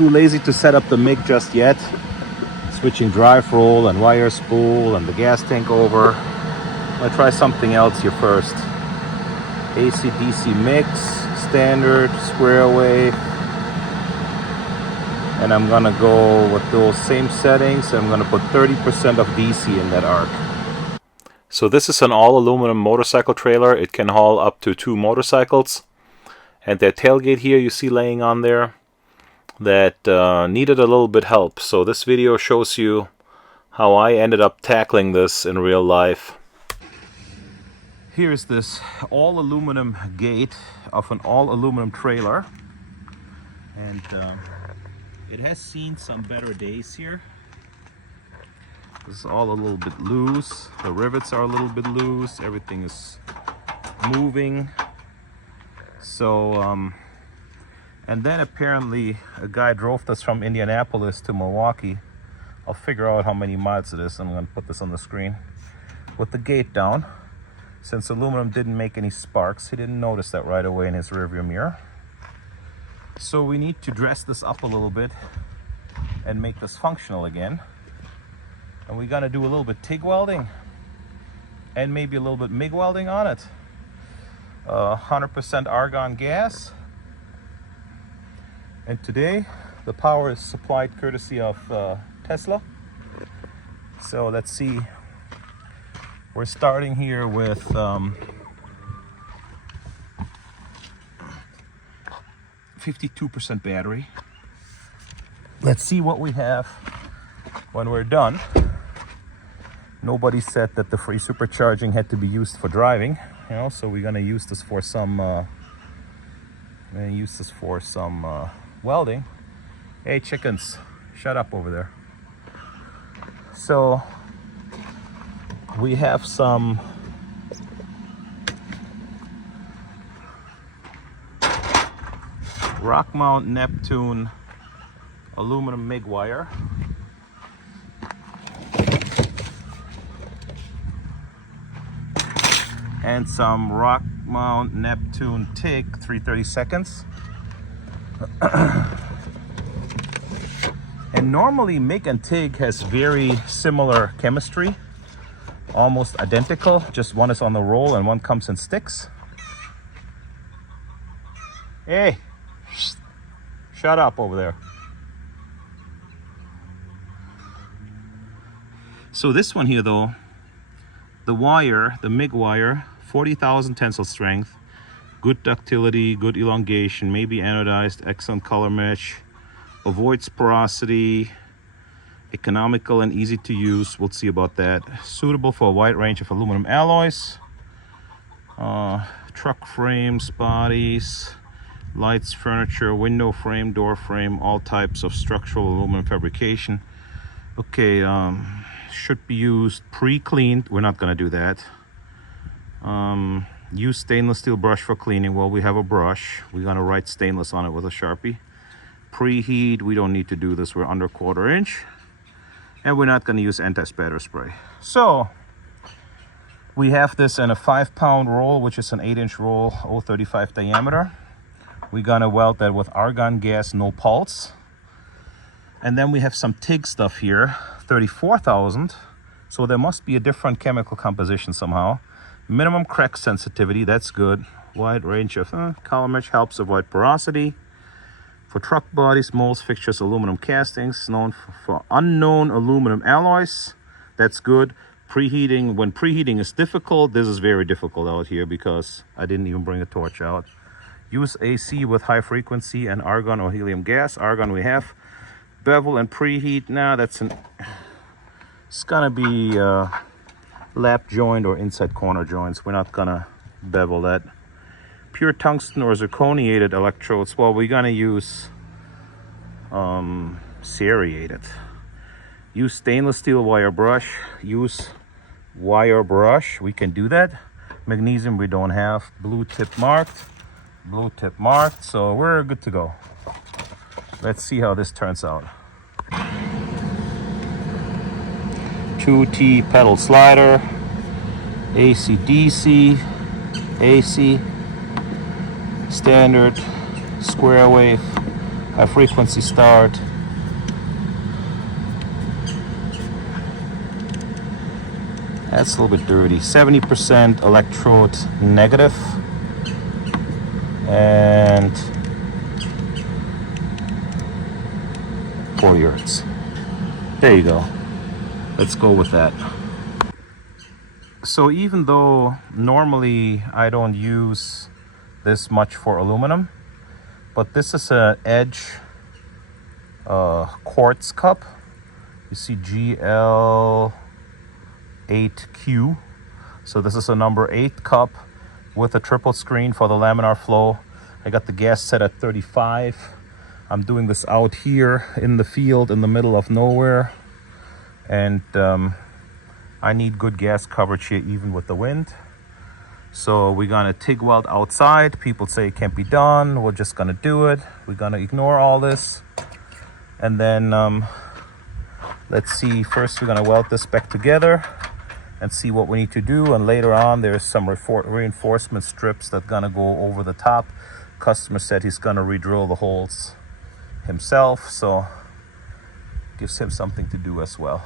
Too lazy to set up the MIG just yet. Switching drive roll and wire spool and the gas tank over. I'm gonna try something else here first. AC/DC mix, standard, square wave. And I'm gonna go with those same settings. I'm gonna put 30% of DC in that arc. So this is an all aluminum motorcycle trailer. It can haul up to 2 motorcycles. And that tailgate here you see laying on there, that needed a little bit help. So this video shows you how I ended up tackling this in real life. Here's this all aluminum gate of an all aluminum trailer. And it has seen some better days here. This is all a little bit loose. The rivets are a little bit loose. Everything is moving. So, and then apparently a guy drove this from Indianapolis to Milwaukee. I'll figure out how many miles it is. I'm going to put this on the screen. With the gate down. Since aluminum didn't make any sparks, he didn't notice that right away in his rearview mirror. So we need to dress this up a little bit and make this functional again. And we're gonna do a little bit TIG welding and maybe a little bit MIG welding on it. 100% argon gas. And today the power is supplied courtesy of Tesla. So let's see. We're starting here with 52% battery. Let's see what we have when we're done. Nobody said that the free supercharging had to be used for driving, you know, so we're gonna use this for some welding. Hey chickens, shut up over there. So we have some rock mount Neptune aluminum MIG wire. And some rock mount Neptune TIG 3/32. And normally MIG and TIG has very similar chemistry, almost identical, just one is on the roll and one comes in sticks. Hey, shut up over there. So this one here though, the wire, the MIG wire, 40,000 tensile strength, good ductility, good elongation, maybe anodized, excellent color match, avoids porosity, economical and easy to use. We'll see about that. Suitable for a wide range of aluminum alloys, truck frames, bodies, lights, furniture, window frame, door frame, all types of structural aluminum fabrication. Okay, should be used pre-cleaned. We're not going to do that. Use stainless steel brush for cleaning. Well, we have a brush. We're going to write stainless on it with a Sharpie. Preheat, we don't need to do this. We're under 1/4 inch. And we're not going to use anti-spatter spray. So we have this in a 5-pound roll, which is an 8-inch roll, 0.35 diameter. We're going to weld that with argon gas, no pulse. And then we have some TIG stuff here, 34,000. So there must be a different chemical composition somehow. Minimum crack sensitivity, that's good. Wide range of color match, helps avoid porosity. For truck bodies, molds, fixtures, aluminum castings, known for unknown aluminum alloys. That's good. Preheating, when preheating is difficult, this is very difficult out here because I didn't even bring a torch out. Use AC with high frequency and argon or helium gas. Argon we have. Bevel and preheat, now that's it's gonna be lap joint or inside corner joints. We're not gonna bevel that. Pure tungsten or zirconiated electrodes, well, we're gonna use serrated. Use stainless steel wire brush. Use wire brush, we can do that. Magnesium we don't have. Blue tip marked, so we're good to go. Let's see how this turns out. 2T pedal slider, AC DC, AC, standard, square wave, high frequency start. That's a little bit dirty. 70% electrode negative and 40 hertz. There you go. Let's go with that. So even though normally I don't use this much for aluminum, but this is an edge quartz cup. You see GL8Q. So this is a number 8 cup with a triple screen for the laminar flow. I got the gas set at 35. I'm doing this out here in the field in the middle of nowhere, and I need good gas coverage here even with the wind. So we're gonna TIG weld outside. People say it can't be done. We're just gonna do it. We're gonna ignore all this, and then let's see. First we're gonna weld this back together and see what we need to do, and later on there's some reinforcement strips that gonna go over the top. Customer said he's gonna re-drill the holes himself, so gives him something to do as well.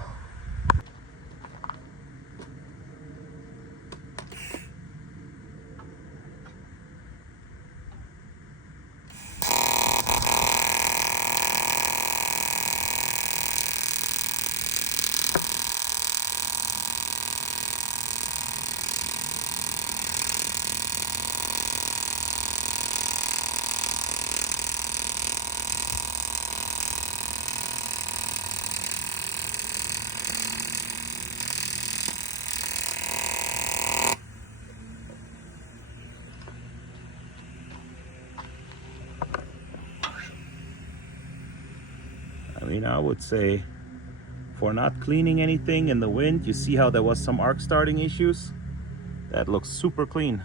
I mean, I would say for not cleaning anything in the wind, you see how there was some arc starting issues? That looks super clean.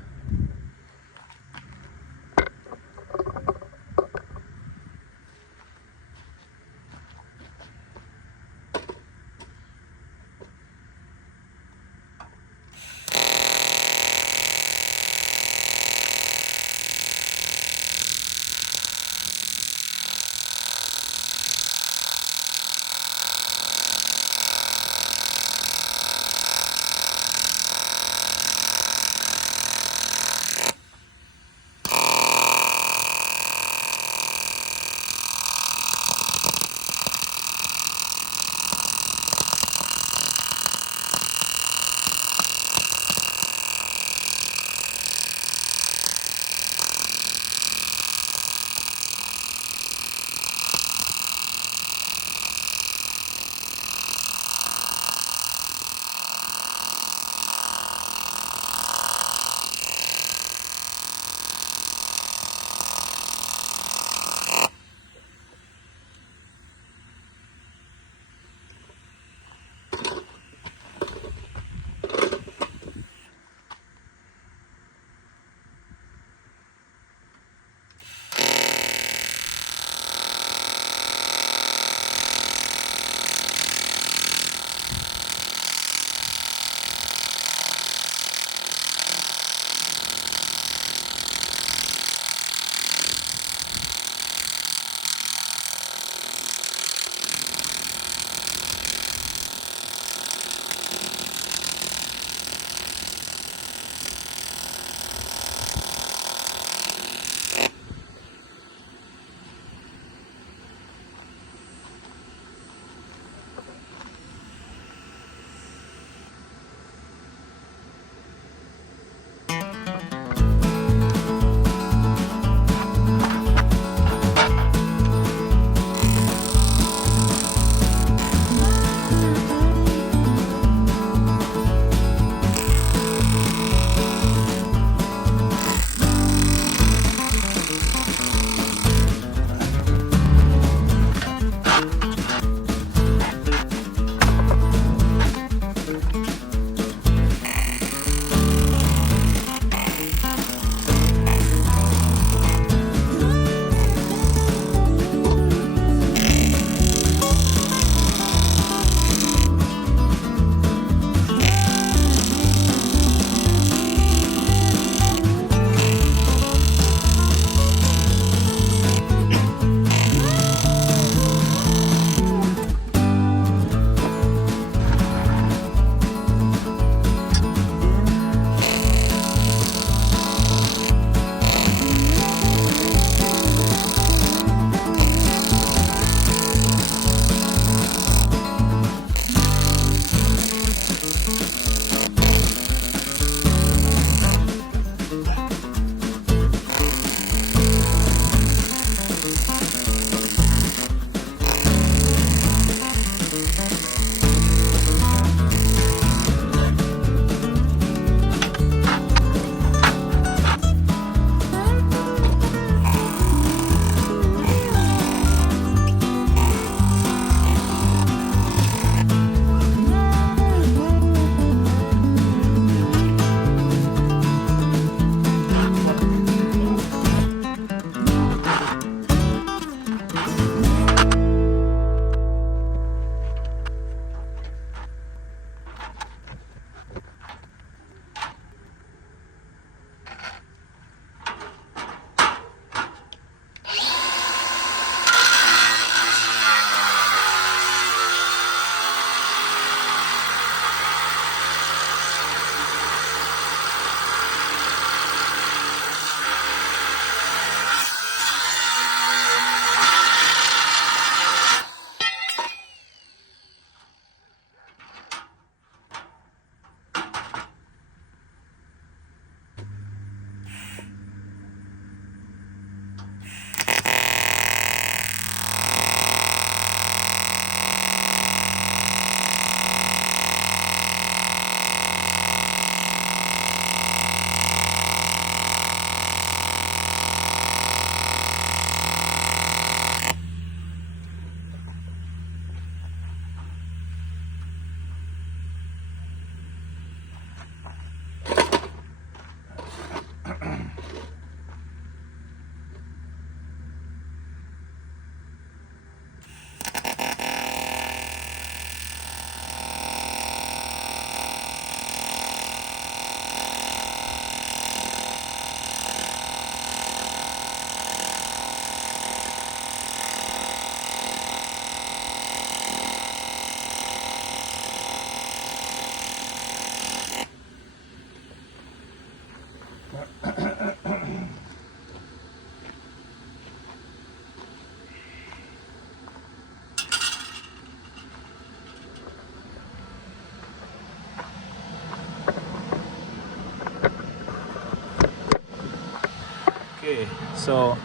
Okay, so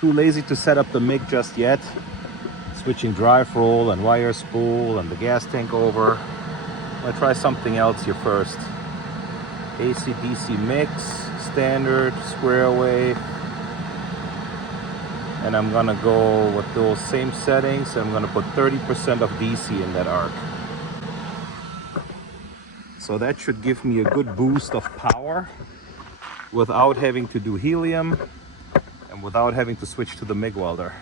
too lazy to set up the MIG just yet. Switching drive roll and wire spool and the gas tank over. I'm gonna try something else here first. AC/DC mix, standard, square wave. And I'm gonna go with those same settings. I'm gonna put 30% of DC in that arc. So that should give me a good boost of power without having to do helium and without having to switch to the MIG welder.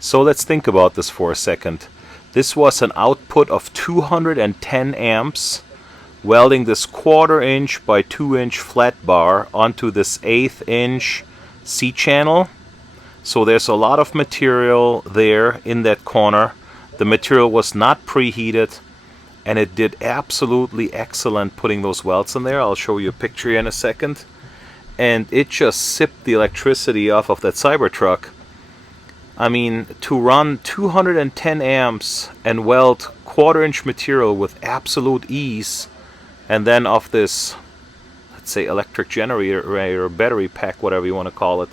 So let's think about this for a second. This was an output of 210 amps, welding this 1/4 inch by 2 inch flat bar onto this 1/8 inch C-channel. So there's a lot of material there in that corner. The material was not preheated, and it did absolutely excellent putting those welds in there. I'll show you a picture in a second. And it just sipped the electricity off of that Cybertruck. I mean, to run 210 amps and weld 1/4 inch material with absolute ease, and then off this, let's say, electric generator or battery pack, whatever you want to call it,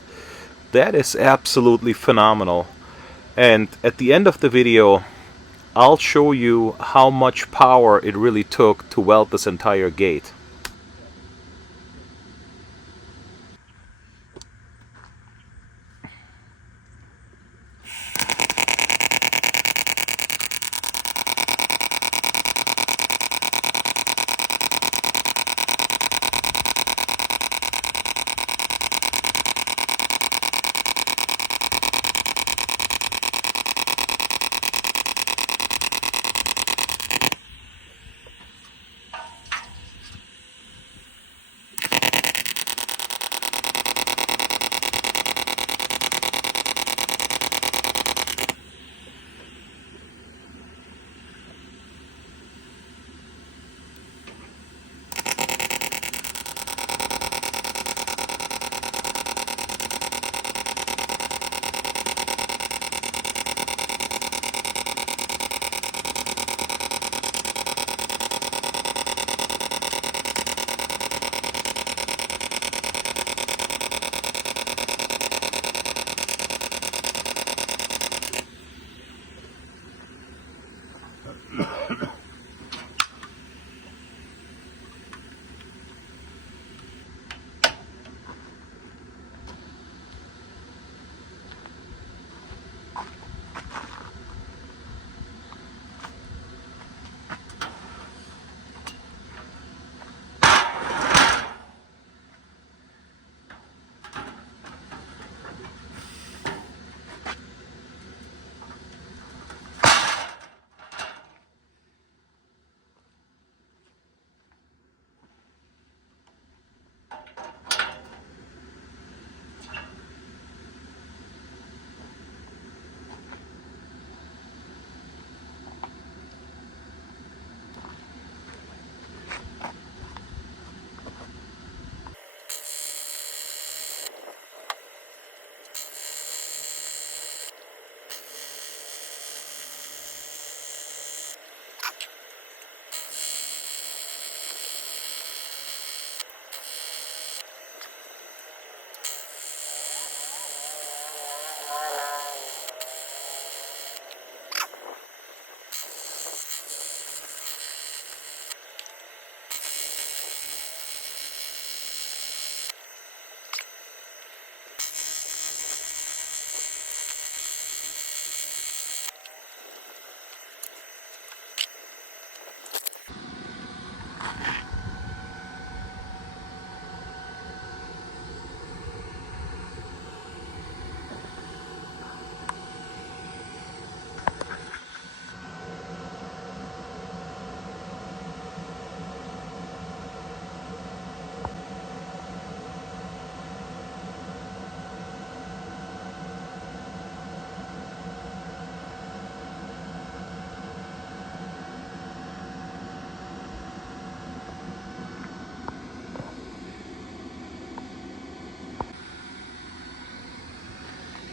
that is absolutely phenomenal. And at the end of the video, I'll show you how much power it really took to weld this entire gate.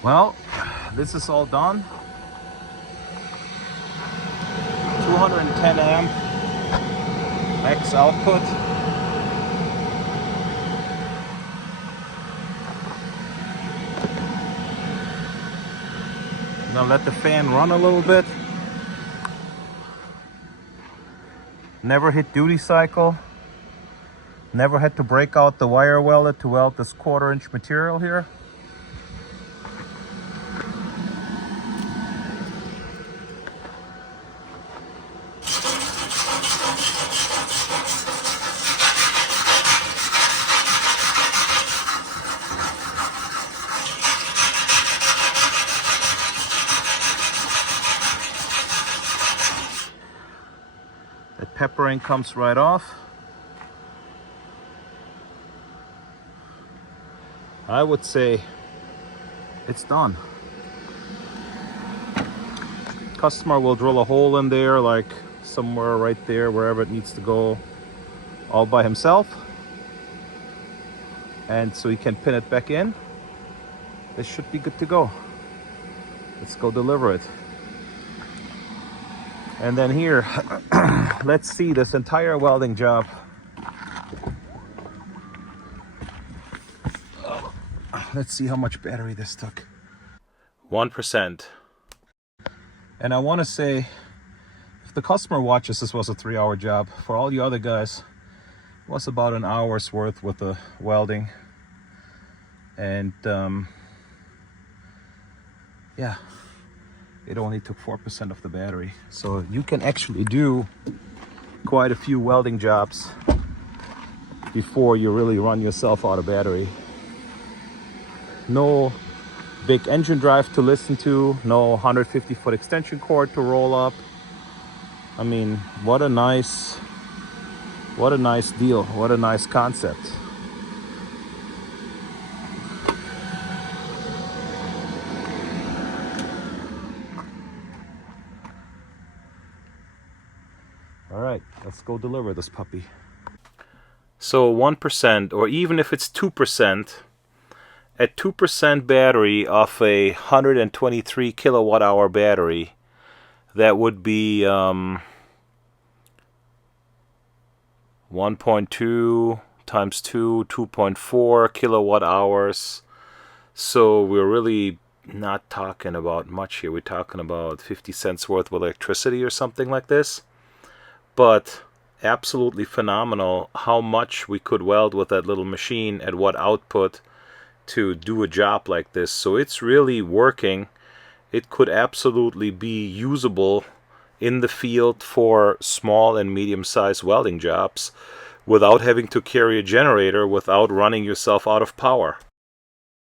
Well, this is all done. 210 amp max output. I'm gonna let the fan run a little bit. Never hit duty cycle. Never had to break out the wire welder to weld this 1/4 inch material here. That peppering comes right off. I would say it's done. Customer will drill a hole in there, like somewhere right there, wherever it needs to go, all by himself. And so he can pin it back in. This should be good to go. Let's go deliver it. And then here, let's see this entire welding job. Let's see how much battery this took. 1%. And I want to say, if the customer watches, this was a 3-hour job. For all you other guys, it was about an hour's worth with the welding. And yeah, it only took 4% of the battery. So you can actually do quite a few welding jobs before you really run yourself out of battery. No big engine drive to listen to, no 150-foot extension cord to roll up. I mean, what a nice deal, what a nice concept. All right, let's go deliver this puppy. So 1%, or even if it's 2%, at 2% battery of a 123 kilowatt hour battery, that would be 1.2 times 2, 2.4 kilowatt hours. So we're really not talking about much here. We're talking about 50 cents worth of electricity or something like this. But absolutely phenomenal how much we could weld with that little machine, at what output to do a job like this. So it's really working. It could absolutely be usable in the field for small and medium-sized welding jobs without having to carry a generator, without running yourself out of power.